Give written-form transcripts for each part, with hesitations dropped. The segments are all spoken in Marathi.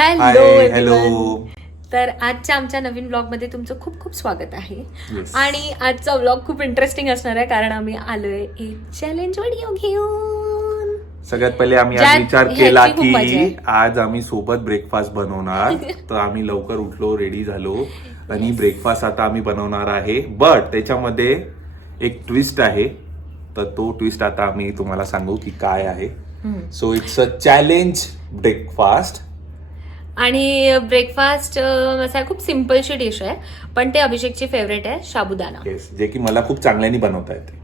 Hello hello. तर आजच्या आमच्या नवीन ब्लॉगमध्ये तुमचं खूप खूप स्वागत आहे. Yes. आणि आजचा ब्लॉग खूप इंटरेस्टिंग असणार आहे कारण आम्ही आलोय एक चॅलेंज व्हिडिओ घेऊन. सगळ्यात पहिले आम्ही आज ज्यात विचार ह्याची केला खूप मजा की आहे. आज आम्ही सोबत ब्रेकफास्ट बनवणार. तर आम्ही लवकर उठलो, रेडी झालो आणि ब्रेकफास्ट आता आम्ही बनवणार आहे. बट त्याच्यामध्ये एक ट्विस्ट आहे. तर तो ट्विस्ट आता आम्ही तुम्हाला सांगू की काय आहे. So it's a challenge breakfast. आणि ब्रेकफास्ट असा खूप सिम्पलशी डिश आहे पण ते अभिषेकची फेवरेट आहे, साबुदाणा. येस, जे की मला खूप चांगल्याने बनवता येते.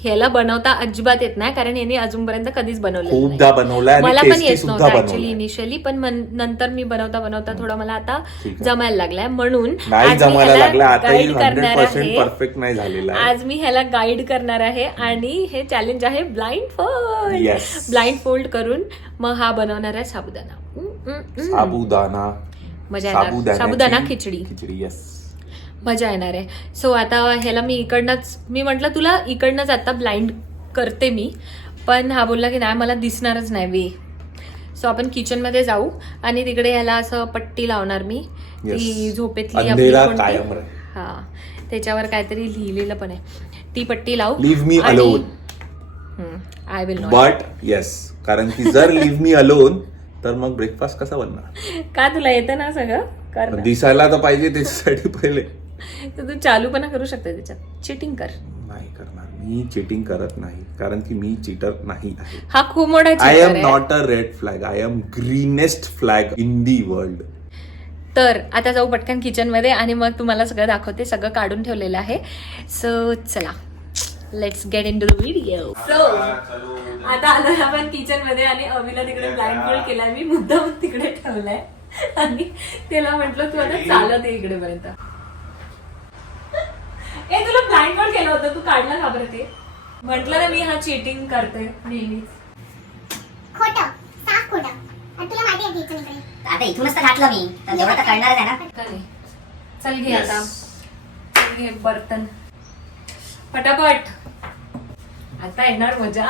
ह्याला बनवता अजिबात येत नाही कारण यांनी अजूनपर्यंत कधीच बनवलं खूपदा बनवलाय आणि मला पण टेस्टी येत सुद्धा नव्हतं ऍक्च्युली बनवलाय. इनिशियली, पण नंतर मी बनवता बनवता थोडं मला आता ठीक आहे. जमायला लागलाय म्हणून नाही आज मी जमायला ह्याला लागला आताही guide करणार 100% आहे. परफेक्ट नाही झालेला आहे. आज मी ह्याला गाईड करणार आहे आणि हे चॅलेंज आहे blind fold. Yes. Blind fold करून मग हा बनवणार आहे साबुदाणा. साबुदाणा. मजा येणार. साबुदाणा खिचडी. खिचडी. येस. मजा येणार आहे. सो आता ह्याला मी म्हटलं तुला इकडनंच आता ब्लाइंड करते मी, पण हा बोलला की नाही मला दिसणारच नाही वे. सो आपण किचन मध्ये जाऊ आणि तिकडे ह्याला असं पट्टी लावणार मी. ती झोपेतली अंधेरा कायम रहे. हा, त्याच्यावर काहीतरी लिहिलेलं पण आहे. ती पट्टी लावू. Leave me alone. I will not. But yes, कारण की जर लिव्ह मी अलोन तर मग ब्रेकफास्ट कसा बनणार? का तुला येतं ना सगळं कर ना. दिसायला तर पाहिजे त्याच्यासाठी पहिले. तर तू चालू पण करू शकते त्याच्यात. चिटिंग कर. नाही करणार, मी चिटिंग करत नाही कारण की मी चिटर नाही आहे. हा खूप मोठा आय cheater एम आहे. Not a red flag, I am greenest flag in the world. तर आता जाऊ पटकन किचन मध्ये आणि मग तुम्हाला सगळं दाखवते. सगळं काढून ठेवलेलं आहे. सो चला, let's get into the video. So आता आलोय आपण किचन मध्ये आणि अविला तिकडे ब्लाइंड फोल्ड केलाय. मी मुद्दाम तिकडे ठेवलाय आणि त्याला म्हटलं तू आता चालत ये इकडे पर्यंत. ए तुला ब्लाइंड फोल्ड केलं होतं, तू काढला का बरं ते? म्हटलं ना मी हा चीटिंग करते नेहमीच. खोटं, साफ खोटं. आणि तुला माहिती आहे की इथून इकडे. आता इथूनच तर घातलं मी, तर जेवढं तर कळणारच आहे ना. चल चल घे आता. चल घे बर्तन पटापट. आता येणार मजा.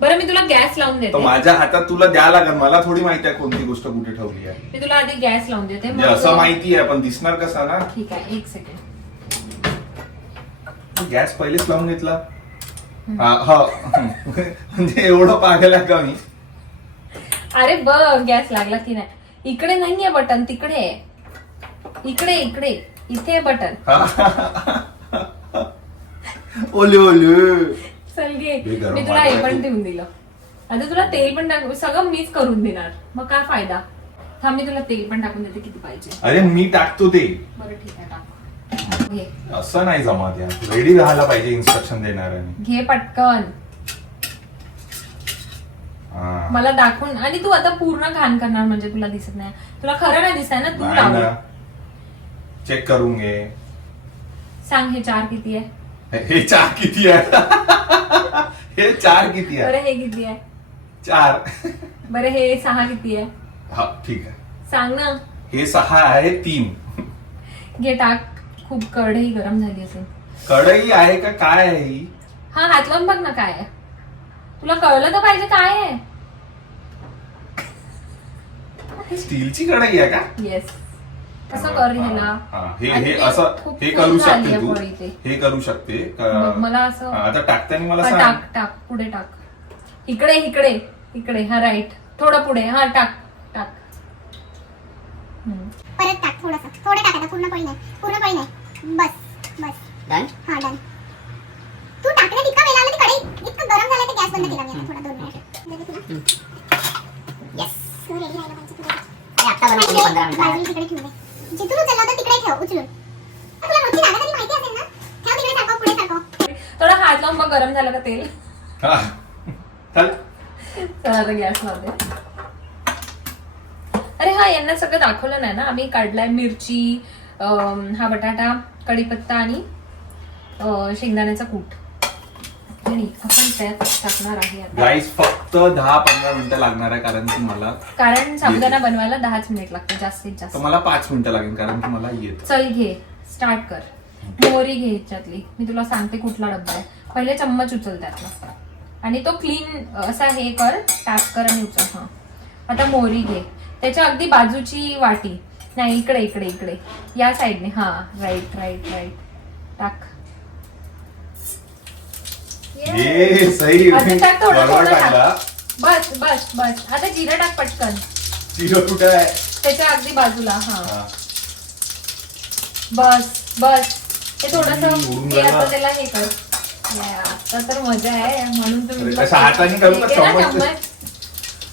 बरं मी तुला गॅस लावून तर देते. माझ्या हातात तुला द्या लागेल. मला थोडी माहिती आहे कोणती गोष्ट कुठे ठेवली आहे. मी तुला आधी गॅस लावून देते. म्हणजे असं माहिती आहे पण दिसणार कसा ना. ठीक आहे, एक सेकंड. गॅस पहिलेच लावून घेतला. हा म्हणजे एवढं पागल आहे का मी? अरे बघ गॅस लागला की नाही. इकडे नाहीये बटन, तिकडे आहे. इकडे इकडे इथे आहे बटन. ओले ओले. चल घे. हे गरम मी तुला पाणी हे आहे पण तू. देऊन दिलं. आता तुला तेल पण सगळं मीच करून देणार, मग काय फायदा. थांब मी तुला तेल पण टाकून देते किती पाहिजे. अरे मी टाकतो ते. बरं ठीक आहे, टाक. घे असं नाही जमत यार. रेडी राहायला पाहिजे इन्स्ट्रक्शन देणाऱ्याने. घे पटकन. मला दाखवून. आणि तू आता पूर्ण घाण करणार म्हणजे तुला दिसत नाही. तुला खरं नाही दिसत ना. तू लाव. चेक करून घे. सांग हे 4 किती आहे. हे 4 किती आहे? हे 4 किती आहे? बरं हे किती आहे. 4. बरं हे 6 किती आहे. हा ठीक आहे. सांग ना. हे 6 आहे. 3. घे टाक. खूप कढई गरम झाली असेल. कढई आहे का काय आहे ही? हा हात लावून बघ ना काय आहे. तुला कळलं तर पाहिजे काय आहे. स्टीलची कढई आहे का? येस. कसं कर ह्याला. हा, हे आणि हे ते असं खूप हे फुल करू झाली शकते आहे तू. पोळी ते. हे करू शकते मग मला असं. हा, आता टाकताना मला हा, सांग. टाक टाक पुढे टाक. इकडे इकडे इकडे. हा राईट. थोडं पुढे. हा टाक टाक. परत टाक थोडंसं. थोडं टाक आता, पूर्ण पळी नाही. पूर्ण पळी नाही. बस बस. डन. हा डन. तू टाकण्यात इतका वेळ लागला की कढई इतकं गरम झालं की गॅस बंद केला मी आता थोडा 2 मिनिट. येस. तू रेडी राहिला पाहिजे तुला. आणि आता बनवतो मी 15 मिनिटात. बाजूला तिकडे ठेवले. जिथून उचलला होता तिकडे ठेव उचलून. तुला रोजची जागा तरी माहिती असेल ना. ठेव तिकडे सारखं पुढे सारखं. थोडा हात लावून बघ गरम झालं का तेल. हा. चल. चला आता गॅस लावते. अरे हा यांना सगळं दाखवलं नाही ना. आम्ही काढलाय मिरची, हा बटाटा, कढीपत्ता आणि शेंगदाण्याचा कूट. आणि आपण त्यात टाकणार आहे आता. गाईस फक्त 10-15 मिनिटं लागणार आहे कारण साबुदाणा बनवायला 10 मिनिट लागते जास्तीत जास्त. तर मला 5 मिनिटं लागेल कारण की मला येत. चल घे स्टार्ट कर. मोहरी घे ह्याच्यातली. मी तुला सांगते कुठला डब्बा आहे. पहिले चम्मच उचल त्यातला आणि तो क्लीन असा हे कर, टॅप कर आणि उचल. हा आता मोहरी घे, त्याच्या अगदी बाजूची वाटी, नाही इकडे इकडे इकडे या साईडने, हा राईट राईट राईट, टाक. हे सही आता टाक, थोडं बरोबर थोडं टाकला. टाक. बस बस बस. आता जिरं टाक पटकन, जिरं कुठे आहे? त्याच्या अगदी बाजूला. हा हा. बस बस. हे थोडस उडून हे गेला. आता त्याला हे कर. आता तर मजा आहे म्हणून तुम्ही अरे, कसं हाताने करू का? हे घे ना चम्मच? चम्मच.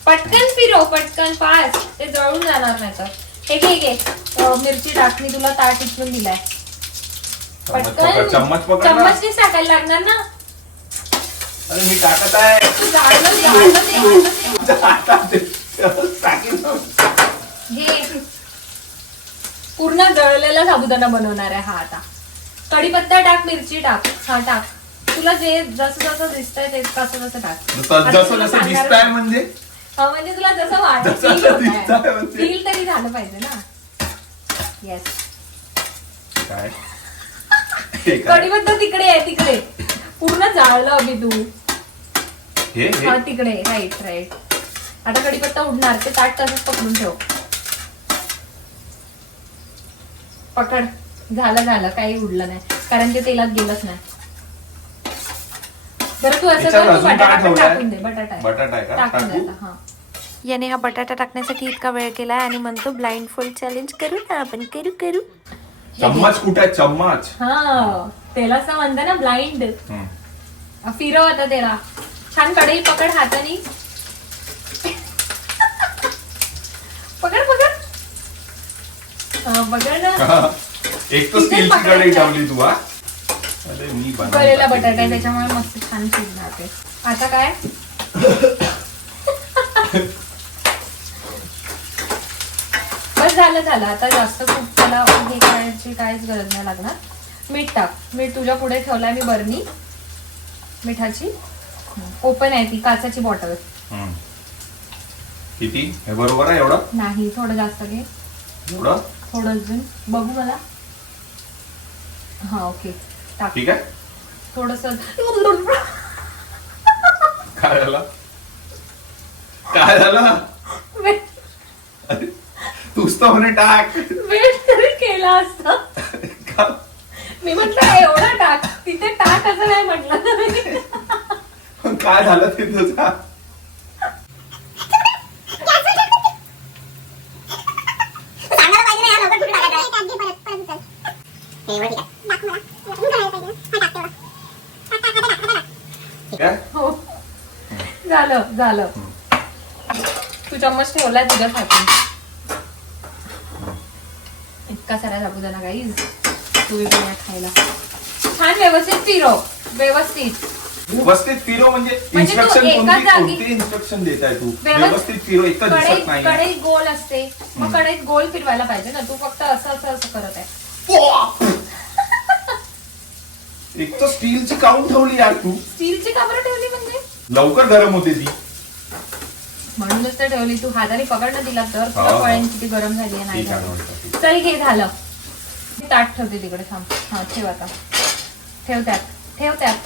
पटकन फिरव, पटकन फास्ट, ते जळून जाणार नाही तर. हे घे घे, मिरची टाक, मी तुला ताट इथून दिलाय. पटकन चम्मच पकड ना. चम्मचनीच टाकायला लागणार ना. अरे मी टाकत आहे. तू जाळलं दे, जाळलं दे, जाळलं दे. तुझ्या हातात ते टाकीन ना. घे. पूर्ण जळलेला साबुदाणा बनवणार आहे हा आता. कढीपत्ता टाक, मिरची टाक, हा टाक. तुला जे जसं जसं दिसतंय ते तसं तसं टाक. जसं जसं दिसतंय म्हणजे म्हणजे तुला जसं वाटत जसं दिसतंय म्हणजे. फील तरी झालं पाहिजे ना. येस. काय हे काय? कढीपत्ता तिकडे आहे, तिकडे. पूर्ण जाळलं अभि तू. हे हा तिकडे, राईट राईट. आता कढीपत्ता उडणार, ते ताट तसंच पकडून ठेव. पकड. झालं झालं, काही उडलं नाही, कारण ते तेलात गेलंच नाही. बरं तू असं याच्यावर कर, तू अजून काय बटाटा पण ठेवलंय? टाकून दे. बटाटा आहे. बटाटा आहे का? टाकून दे टाकू? आता. हा, याने हा बटाटा टाकण्यासाठी इतका वेळ केलाय आणि म्हणतो ब्लाइंड फोल्ड चॅलेंज करू ना आपण, करू करू. चम्मच कुठे आहे? चम्मच. हा, त्याला असं म्हणतं ना ब्लाइंड. हम्म. फिरव आता त्याला. छान कढई पकड हाताने. पकड पकड. पकड ना. एक तर तिथेच स्टीलची पकडायचं. कढई ठेवली तू. हा अरे मी बरेला बटाटा आहे त्याच्यामुळे मस्त छान शिजणार ते. आता काय, बस झालं झालं. आता जास्त खूप त्याला हे करायची काहीच गरज नाही लागणार. मीठ टाक. मीठ तुझ्या पुढे ठेवलाय मी बरणी मिठाची. ओपन आहे ती, काचाची बॉटल. किती? हे बरोबर आहे एवढं? नाही, थोडं जास्त घे. एवढं? थोडं अजून बघू मला. हा ओके, टाक. ठीक आहे. थोडस. काय झालं? काय झालं? अरे तूच तर म्हणे टाक. वेट तरी केला असता. का? मी म्हटलं एवढा टाक, तिथे टाक असं नाही म्हटलं. पण काय झालं ते तुझा? सांगायला पाहिजे ना, या लवकर कुठे टाकायचं आहे? परत परत उचल. हे एवढं ठीक आहे. टाक मला. मी करायला पाहिजे ना. हा, टाक तेवढं. टाक, टाक, टाक, टाक, टाक. काय? हो, झालं झालं. तू चम्मच ठेवलाय तुझ्यासाठी. इतका सारा साबुदाणा गाईज, तुम्ही पण या खायला. छान व्यवस्थित फिरव, व्यवस्थित. व्यवस्थित फिरो म्हणजे म्हणजे तू इन्स्ट्रक्शन एका जागी- कोणती इन्स्ट्रक्शन देत आहे तू? व्यवस्थित फिरो, इतकं दिसत नाही. कढईत गोल असते, मग कढईत गोल फिरवायला पाहिजे ना. तू फक्त असं असं असं करत आहे. एक तर स्टीलची काऊन ठेवली यार तू? स्टीलची का बरं ठेवली म्हणजे? लवकर गरम होते ती. म्हणूनच तर ठेवली. तू हाताने पकडणं दिला तर तुला हा. कळेल किती गरम झाली आहे, नाही ठीक आहे, झाली. ठीक आहे. चल घे, झालं. मी ताट ठेवते तिकडे, थांब. हा ठेव आता. ठेव त्यात, ठेव त्यात.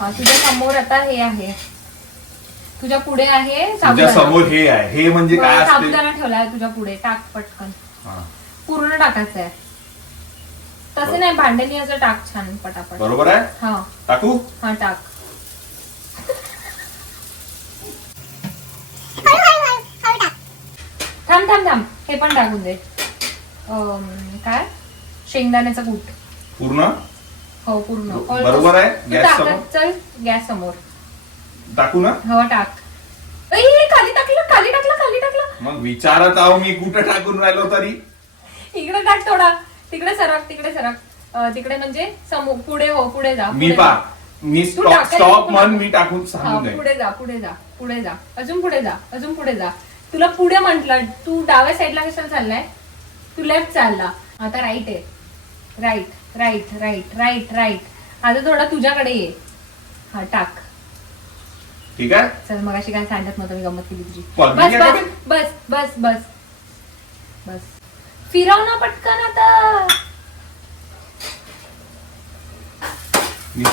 हा, तुझ्या समोर आता हे आहे, तुझ्या पुढे आहे तुझ्या साबुदाणा. समोर हे आहे. हे म्हणजे काय असते? साबुदाणा ठेवलाय तुझ्या पुढे. टाक पटकन. हा. पूर्ण टाकायचं आहे. तसं नाही, भांड्यानी असं टाक छान पटापट. बरोबर आहे. हा टाकू? हा टाक. हळू, हळू, हळू, हळू टाक. थांब थांब थांब, हे पण टाकून दे. काय, शेंगदाण्याचा कूट. पूर्ण हो पूर्ण. बरोबर आहे. तू गॅस टाकत समोर चल, गॅस समोर. टाकू ना? हो टाक. ए, खाली टाकलं, खाली टाकलं, खाली टाकलं. मग विचारत आहो मी कुठं टाकून राहिलो तरी. इकडे टाक थोडा. तिकडे सरक, तिकडे सरक. तिकडे म्हणजे समोर, पुढे हो, पुढे जा. मी पुढे पा जा. मी तू स्टॉप टाकायला स्टॉप नको म्हण, ना. मी टाकून हा, सांगून जाईल. पुढे जा, पुढे जा, पुढे जा. अजून पुढे जा, अजून पुढे जा. तुला पुढे म्हंटल, तू डाव्या साईडला कशाला चाललाय? तू लेफ्ट चालला. आता राईट आहे. Right right right right right. आता थोडा तुझ्याकडे ये. हा टाक. ठीक आहे. चल, मग अशी काय सांगत नव्हतं मी, गंमत केली तुझी. पण मी बस काय बस करेन? बस बस बस बस. फिरव ना पटकन आता. ये,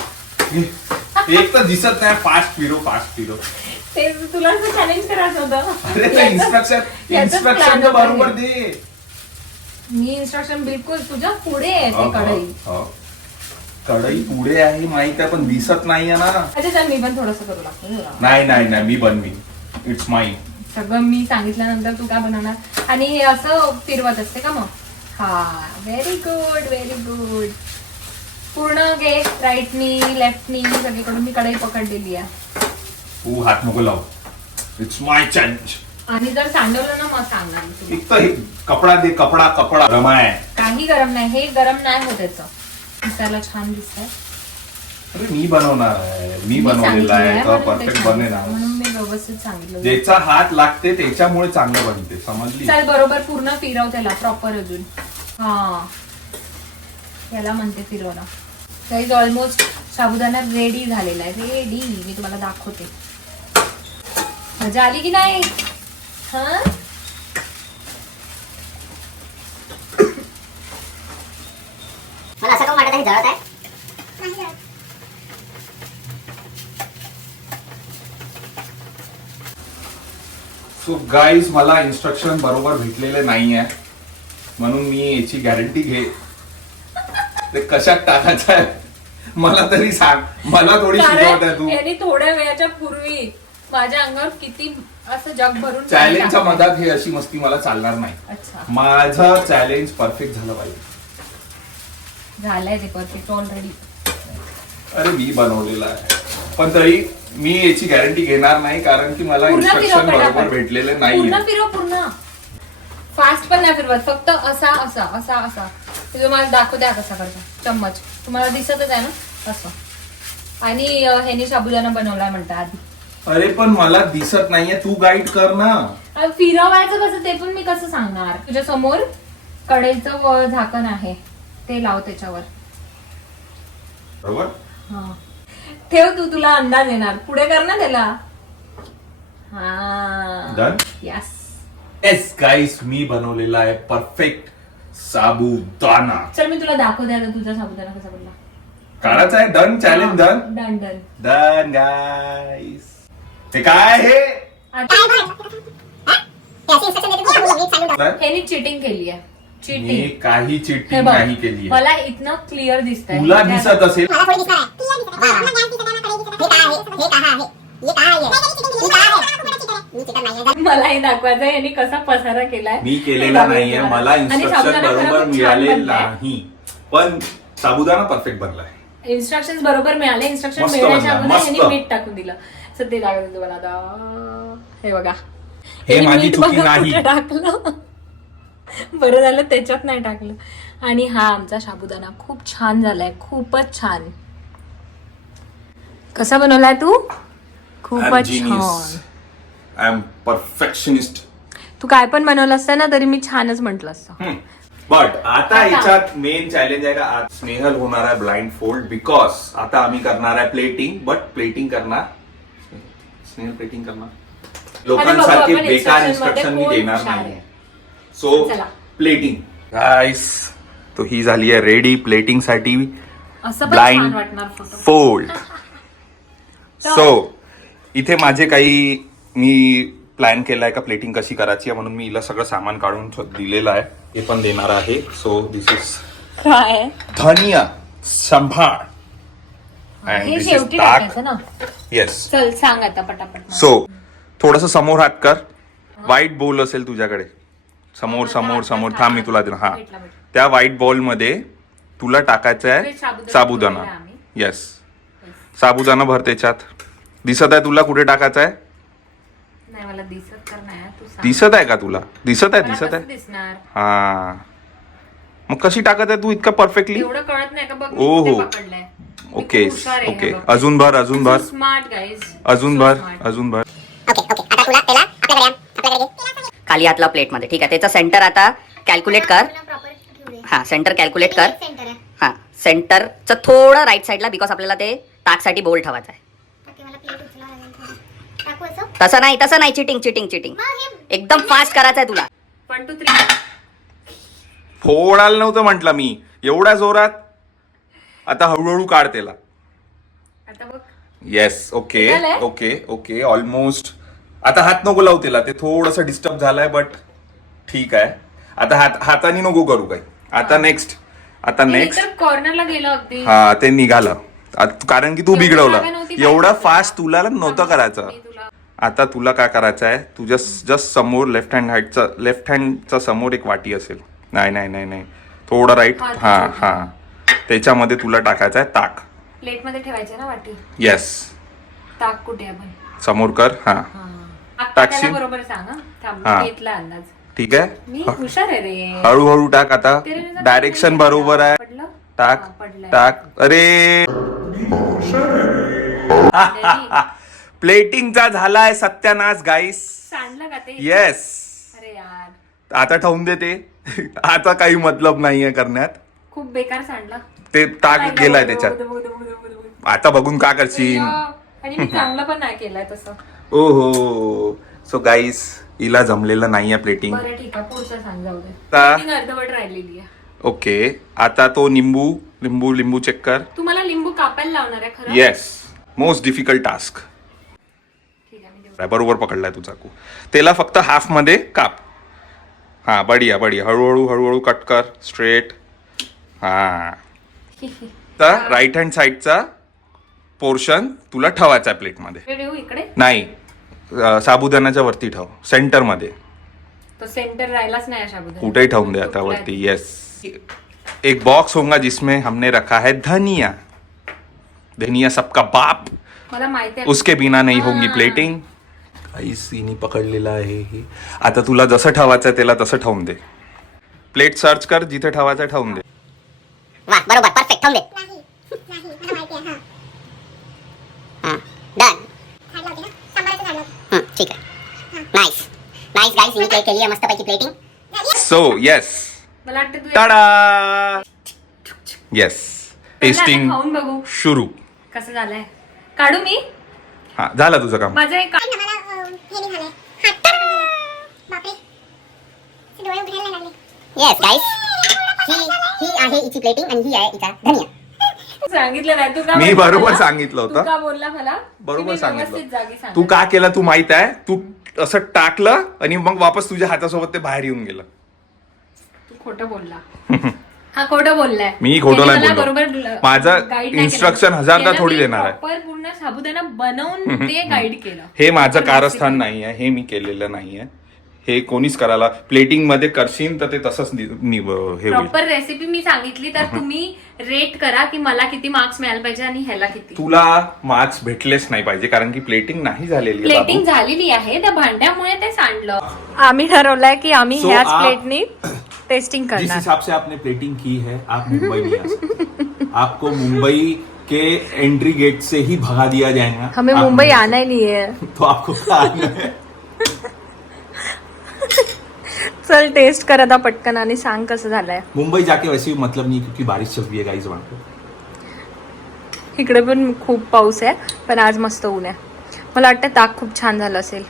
ये. एक तर दिसत नाही. फास्ट फिरो. ते तुला चॅलेंज करायचं होतं. अरे इन्स्ट्रक्शन तर बरोबर दे. मी इन्स्ट्रक्शन बिलकुल तुझ्या पुढे आहे ते कढई. कढई पुढे आहे माहित आहे, पण दिसत नाहीये ना. अच्छा चल मी पण थोडस करू लागतो. नाही मी बनवीन. It's mine. सगळं मी सांगितल्यानंतर तू काय बनवणार आणि असं फिरवत असते का मग. हा व्हेरी गुड. पूर्ण घे राईटनी लेफ्टनी सगळीकडून मी कढई पकडलेली आहे. तू हात नको लाव. It's my challenge. आणि जर सांडवलं ना मग सांगणार मी तुला. एक तर हे कपडा दे. कपडा गरम आहे. काही गरम नाही. हे गरम नाही होत याचं. दिसायला छान दिसतंय. अरे मी बनवणार आहे. मी बनवलेला आहे तर परफेक्ट बनेल. म्हणून मी व्यवस्थित सांगितलं. ज्याचा हात लागते त्याच्यामुळे चांगलं बनते. समजली. चल बरोबर पूर्ण फिरव त्याला प्रॉपर अजून. हा याला म्हणते फिरवला. गाईज ऑलमोस्ट साबुदाणा रेडी झालेला आहे. रेडी. मी तुम्हाला दाखवते. मजा आली की नाही. हा मला असं का वाटत आहे जळत आहे. नाही जळत. सो गाईज मला इन्स्ट्रक्शन बरोबर भेटलेले नाहीये, म्हणून मी याची गॅरंटी घे ते कशात टाकायचं आहे मला तरी सांग. मला थोडी शिकवत आहे तू. यांनी थोड्या वेळाच्या पूर्वी माझ्या अंगावर किती असं जग भरून चॅलेंजच्या मधात हे अशी मस्ती मला चालणार नाही. अच्छा माझं चॅलेंज परफेक्ट झालं पाहिजे. झालंय ते परफेक्ट ऑलरेडी. अरे मी बनवलेला आहे, पण तरी मी याची गॅरंटी घेणार नाही कारण की मला पूर्ण इन्स्ट्रक्शन फिरव बरोबर पटापट. भेटलेले पूर्ण नाहीये. फिरव पूर्ण. फास्ट पण नाही फिरवत. फक्त असा असा असा असा. तुझं मला दाखवू द्या कसा करता. चम्मच तुम्हाला दिसतच आहे ना असं. आणि ह्यानी साबुदाणा बनवलाय म्हणता आधी. अरे पण मला दिसत नाहीये. तू गाईड कर ना. फिरवायचं कसं ते पण मी कसं सांगणार. तुझ्या समोर कढईचं झाकण आहे ते लाव त्याच्यावर. बरोबर. हा ठेव. तुला अंदाज येणार. पुढे कर ना त्याला. हा डन. यस. येस गाईस, मी बनवलेला आहे परफेक्ट साबुदाणा. चल मी तुला दाखवते आता तुझा साबुदाणा कसा बनला. काढायचा आहे. Done. Challenge done. Done done done guys. हे काय आहे? काय भाई? हा? हे अशी instruction देते तू, नीट सांगून टाक. ह्यानी चिटिंग केली आहे. मी चिटिंग. काही चिटिंग नाही केली आहे. मला इथनं क्लिअर दिसतंय. तुला दिसत असेल. मला थोडी दिसणार आहे. वा, वा. हे काय आहे? हे कहा आहे? हे कहा आहे? हे कहा आहे? मी चिकन नाही आहे. मलाही दाखवायचं यांनी कसा पसारा केलाय. मी केलेला नाहीये. मला आणि इन्स्ट्रक्शन साबुदाणा खरं बरोबर खूप छान मिळाले बनलाय. नाही, पण साबुदाणा परफेक्ट बनलाय. इन्स्ट्रक्शन बरोबर मिळाले. इन्स्ट्रक्शन मस्त मिळण्याच्या बनला, अगोदर यांनी मस्त. मीठ टाकून दिलं. सध्या दाखवते तुम्हाला आता. हे बघा. हे यांनी माझी मीठ चुकी बघा नाही. कुठे टाकलं. बरं झालं त्याच्यात नाही टाकलं. आणि हा आमचा साबुदाणा खूप छान झालाय. खूपच छान. कसा बनवलाय तू. खूपच छान. I am perfectionist. तू काय पण बनवलं असतं ना तरी मी छानच म्हटलं असतं. बट आता याच्यात मेन चॅलेंज आहे का आज स्नेहल होणार आहे ब्लाइंड फोल्ड. बिकॉज आता आम्ही करणार आहे प्लेटिंग. बट प्लेटिंग करणार स्नेहल प्लेटिंग करणार लोकांसारखे आपण बेकार instruction मध्ये इन्स्ट्रक्शन मी कोण देणार हुशार नाही. आहे? सो चला. Plating guys. तो ही झाली आहे रेडी प्लेटिंग साठी. असं पण ब्लाइंड छान वाटणार फोटो. फोल्ड. सो इथे माझे काही मी प्लॅन केलाय का प्लेटिंग कशी करायची आहे, म्हणून मी हिला सगळं सामान काढून दिलेलं आहे. हे पण देणार आहे. सो दिस इज काय धनिया संभाळ हे अँड दिस इज शेवटी ताक. टाकायचं ना. येस. चल सांग आता पटापट. सो थोडस समोर हात कर. व्हाईट बोल असेल तुझ्याकडे. समोर समोर समोर थांब मी तुला देणार. हा भेटला, भेटला. त्या व्हाईट बॉल मध्ये तुला टाकायचं आहे साबुदाणा साबुदाणा. ठेवलेला आम्ही. येस. साबुदाणा भर त्याच्यात. दिसत आहे तुला कुठे टाकायचं आहे. नाही मला दिसत तर नाही. तू सांग. दिसत आहे का तुला. दिसत आहे मला दिसत कसं आहे. दिसणार. हा मग कशी टाकत आहे तू इतकं परफेक्टली. एवढं कळत नाही का. बघ ओ हो. पकडलंय. Okay okay. अजून भर अजून भर स्मार्ट गाईज. अजून भर अजून भर. Okay okay. आता तुला त्याला आपल्याकडे घे. खाली हातला प्लेट मध्ये. ठीक आहे. त्याचा सेंटर आता कॅल्क्युलेट कर. प्रॉपर घेऊ दे. हा सेंटर कॅल्क्युलेट कर. सेंटर आहे. हा सेंटरचं थोडं राईट साईडला. बिकॉज आपल्याला ते ताकसाठी बोल ठेवायचा आहे. ओके मला प्लेट उचलावं लागेल थोडं. टाकू असं? तसं नाही. Cheating cheating cheating. मग हे एकदम फास्ट करायचं आहे तुला. 1 2 3. फोडायला नव्हतं म्हटलं मी एवढ्या जोरात. आता हळूहळू काढ त्याला. आता बघ. येस ओके झालंय? Okay okay almost. आता हात नको लावू तिला, ते थोडस डिस्टर्ब झालंय बट ठीक आहे. आता हाताने नको करू काही. आता नेक्स्ट कॉर्नरला गेलो अगदी. हा ते निघालं कारण की तू एवढी बिघडवलं. जागा नव्हती एवढा पाहिजे फास्ट तुला नव्हतं करायचं. मी तुला आता तुला काय करायचं आहे, तुझ्या जस्ट समोर लेफ्ट हँडचा समोर एक वाटी असेल. नाही थोडं राईट. हा त्याच्यामध्ये तुला टाकायचं आहे ताक. प्लेट मध्ये ठेवायचे ना वाटी. येस ताक कुठे आपण समोर कर. हा ताक टाकशील? टाकायला बरोबर सांग हं. थांब, हा. मी घेतला अंदाज. ठीक आहे. मी हुशार आहे रे. हळूहळू टाक. आता तेरे नजर डायरेक्शन पडलं? बरोबर आहे. पडलं? टाक हा, पडलंय. टाक. अरे Ready? प्लेटिंगचा झालाय सत्यानाश गाईस. सांडलं का ते? येस अरे यार, आता ठेवून दे ते. आता काही मतलब नाहीये करण्यात. खूप बेकार सांडला. ते ताक काय गेलाय बघू, त्याच्यात. बघू, बघू, बघू, बघू, बघू. आता बघून का करशील. आणि मी चांगलं पण नाही केलंय तसं. ओहो सो गाईस हिला जमलेलं नाहीये प्लेटिंग. बरं ठीक आहे, पुढचं सांग, जाऊ दे. ता- Plating अर्धवट राहिलेली आहे. ओके आता तो लिंबू चेक कर. तुम्हाला लिंबू कापायला लावणार आहे खरं? Yes most difficult task. ठीक आहे, मी देऊ. बरोबर पकडलाय तू चाकू. त्याला फक्त हाफ मध्ये काप. हा बढिया हळूहळू कट कर स्ट्रेट. हा तर राईट हँड साइडचा पोर्शन तुला ठेवायचा आहे प्लेटमध्ये. हे देऊ इकडे. नाही साबुदाण्याच्या वरती ठेव सेंटर मध्ये. तो सेंटर राहिलाच नाही अशा बद्दल. कुठेही ठेवून दे आता वरती. येस एक बॉक्स होगा जिसमें हमने रखा है धनिया सबका बाप. मला माहिती आहे. उसके बिना नहीं होगी प्लेटिंग. आईसीनी पकडलेला आहे हे. आता तुला जसं ठेवायचं आहे त्याला तसं ठेवून दे. प्लेट सर्च कर जिथे ठेवायचं ठेवून दे. वा बरोबर परफेक्ट ठेवून दे. मला माहिती आहे. हां डन. ठीक आहे. नाईस गाईस मी केली आहे मस्तपैकी प्लेटिंग. सो येस मला वाटतं तू टाडा. येस पहिलं टेस्टिंग आता खाऊन बघू सुरू. कसं झालंय. काढू मी. हा झालं तुझं काम. माझं एक येस गाईस ही आहे हिची प्लेटिंग आणि ही आहे हिचा धनिया. सांगितलं नाही. तू का मी बोलला बरोबर मला? सांगितलं तू होतं. का बोलला मला? बरोबर की मी व्यवस्थित जागी सांगितलं. सांगितलं. तू का केलं तू माहित आहे. तू असं टाकलं आणि मग वापस तुझ्या हातासोबत ते बाहेर येऊन गेलं. तू खोटं बोलला. हा खोटं बोललाय. मी खोटं त्याने नाही मला बोललो. बरोबर माझं guide नाही केलं. instruction हजारदा त्याला थोडी मी देणार आहे. proper पूर्ण साबुदाणा बनवून ते गाईड केलं. हे माझं Proper कारस्थान recipe. नाही आहे. हे मी केलेलं नाहीये. हे कोणीच करायला प्लेटिंग मध्ये करशील तर ते तसंच हे होईल. प्रॉपर रेसिपी मी सांगितली तर तुम्ही रेट करा की मला किती मार्क्स मिळायला पाहिजे आणि ह्याला किती. तुला मार्क्स भेटलेच नाही पाहिजे कारण की प्लेटिंग नाही झालेली आहे प्लेटिंग बाबू. झालेली आहे त्या भांड्यामुळे ते सांडलं. आम्ही ठरवलंय की आम्ही So, ह्याच आप- प्लेटनी टेस्टिंग जिस करणार. हिसाब से आपने प्लेटिंग की है आप मुंबई नहीं आ सकते. आपको मुंबई के एंट्री गेट से ही भगा दिया जाएगा. हमें आप मुंबई नहीं- आना ही नहीं है. तो आपको क्या आना है? चल टेस्ट कर आता पटकन आणि सांग कसं झालंय. मुंबई जाके वैसे भी मतलब नहीं क्योंकि बारिश चल रही है गाइस वहाँ पे. इकडे पण खूप पाऊस आहे पण आज मस्त ऊन आहे. मला वाटतं ताक खूप छान झालं असेल.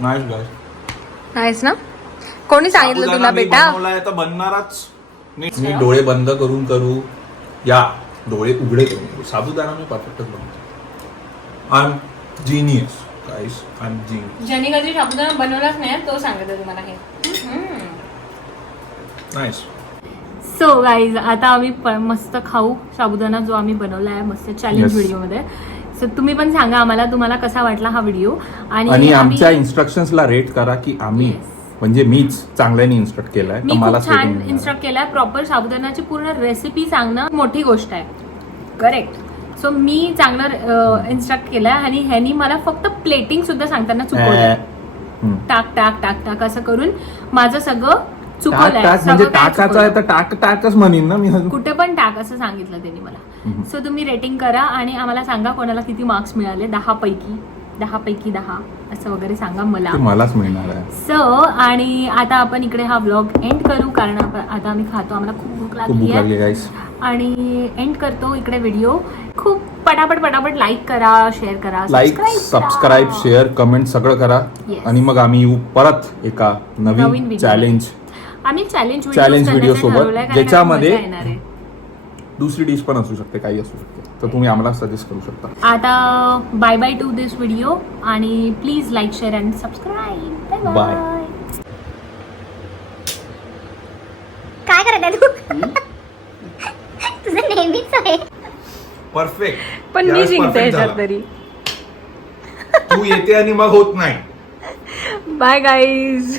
Nice guys. नाहीस ना. कोणी सांगितलं तुला बेटा. बनवलाय तर बनणारच. मी डोळे बंद करून करू या डोळे उघडे करून करू साबुदाणा मी परफेक्टच बनवतो. I am genius guys. I am genius. ज्याने कधी साबुदाणा बनवलाच नाही तो सांगत तुम्हाला हे. नाईस. सो गाईज आता आम्ही मस्त खाऊ साबुदाणा जो आम्ही बनवला आहे मस्त चॅलेंज Yes. व्हिडिओ मध्ये. सो तुम्ही पण सांगा आम्हाला तुम्हाला कसा वाटला हा व्हिडिओ. आणि आम्ही- आमच्या इन्स्ट्रक्शन्सला रेट करा की आम्ही Yes. म्हणजे मीच चांगल्याने इन्स्ट्रक्ट केलाय मी तर मला खूप छान इन्स्ट्रक्ट केलाय. प्रॉपर साबुदाण्याची पूर्ण रेसिपी सांगणं मोठी गोष्ट आहे. करेक्ट. सो मी चांगलं इन्स्ट्रक्ट केलंय आणि ह्यानी मला फक्त प्लेटिंग सुद्धा सांगताना चुकवलंय. टाक टाक टाक टाक असं करून माझं सगळं चुकवलंय. म्हणजे सगळं काय टाकाचं आहे तर टाकच म्हणेन ना मी. कुठे पण टाक असं सांगितलं त्यांनी मला. सो तुम्ही रेटिंग करा आणि आम्हाला सांगा कोणाला किती मार्क्स मिळाले. 10 पैकी 10 असं वगैरे सांगा मला. मलाच मिळणार आहे. सो आणि आता आपण इकडे हा व्लॉग एंड करू कारण आता आम्ही खातो. आम्हाला खूप भूक खूप लागली भूक आहे लागली गाईस. आणि एंड करतो इकडे व्हिडिओ. खूप पटापट लाईक करा, शेअर करा, लाईक सबस्क्राईब शेअर कमेंट सगळं करा. Yes. आणि मग आम्ही येऊ परत एका नवीन नवीन video. चॅलेंज आम्ही चॅलेंज व्हिडिओ सोबत ठरवलंय कारण ज्याच्यामध्ये मजा येणार आहे. दुसरी डिश पण असू शकते काही असू शकते. तर तुम्ही आम्हाला सजेस्ट करू शकता. आता bye bye to this video आणि please like share and subscribe. Bye bye. Bye. काय करत आहे तू? तुझं नेहमीच आहे. परफेक्ट. पण मी जिंकते ह्याच्यात तरी. तू येते आणि मग होत नाही. Bye guys.